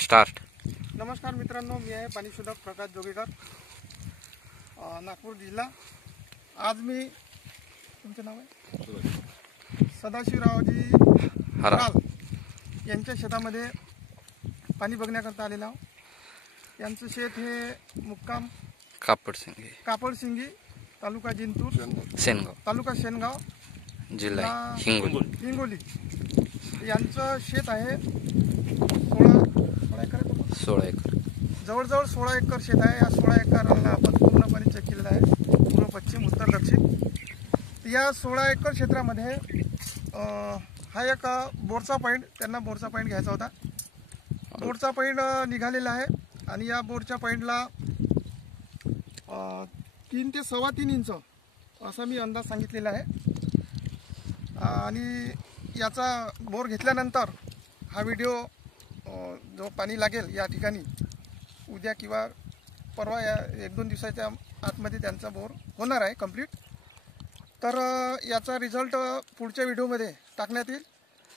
Start. नमस्कार मित्रांनो, मी आहे पाणीशोधक प्रकाश जोगेकर, नागपूर जिल्हा. आज मी, तुमचं नाव आहे सदाशिवरावजी हराल यांच्या शेतामध्ये पाणी बघण्याकरता आलेला आहोत. यांचं शेत हे मुक्काम कापडसिंगी, तालुका जिंतूर, तालुका शेनगाव, जिल्हा हिंगोली. यांचं शेत आहे 16 एकर. जवळजवळ 16 एकर शेत आहे. या 16 एकराला आपण पूर्णपणे चेक केलेलं आहे, पूर्व, पश्चिम, उत्तर, दक्षिण. या 16 एकर क्षेत्रामध्ये हा एक बोरचा पॉईंट, त्यांना बोरचा पॉईंट घ्यायचा होता. बोरचा पॉईंट निघालेला आहे आणि या बोरच्या पॉईंटला 3 ते 3.25 इंच असा मी अंदाज सांगितलेला आहे. आणि याचा बोर घेतल्यानंतर हा व्हिडिओ जो पाणी लागेल या ठिकाणी उद्या किंवा परवा, या 1-2 दिवसाच्या आतमध्ये त्यांचा बोर होणार आहे कंप्लीट. तर याचा रिझल्ट पुढच्या व्हिडिओमध्ये टाकण्यात येईल.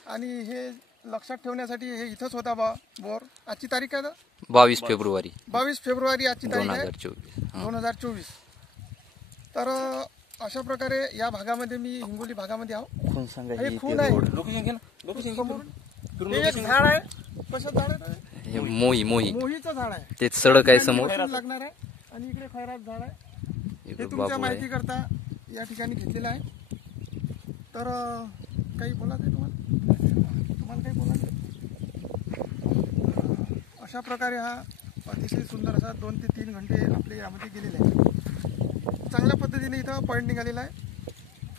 आणि हे लक्षात ठेवण्यासाठी हे इथंच होता बोर. आजची तारीख आहे 22 फेब्रुवारी. 22 फेब्रुवारी आजची तारीख आहे 2024. तर अशा प्रकारे या भागामध्ये मी हिंगोली भागामध्ये आहो. हे खून आहे, हे एक झाड आहे. कसं झाड आहे? मोहीचं झाड आहे. ते सडक आहे समोर लागणार आहे. आणि इकडे खैरात झाड आहे. हे तुमच्या माहिती करता या ठिकाणी घेतलेलं आहे. तर काही बोलायचं आहे तुम्हाला काही बोलायचं? अशा प्रकारे हा अतिशय सुंदर असा 2 ते 3 घंटे आपले यामध्ये गेलेले आहे. चांगल्या पद्धतीने इथं पॉईंट निघालेला आहे.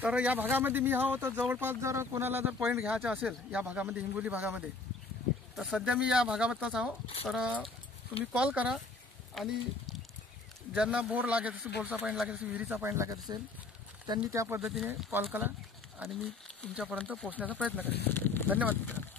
तर या भागामध्ये मी हा तर जवळपास जर कोणाला जर पॉईंट घ्यायचा असेल या भागामध्ये, हिंगोली भागामध्ये, तर सध्या मी या भागामधलाच आहो. तर तुम्ही कॉल करा आणि ज्यांना बोर लागत असेल, बोरचा पॉईंट लागत असेल, विहिरीचा पॉईंट लागत असेल, त्यांनी त्या पद्धतीने कॉल करा आणि मी तुमच्यापर्यंत पोहोचण्याचा प्रयत्न करेन. धन्यवाद मित्रांनो.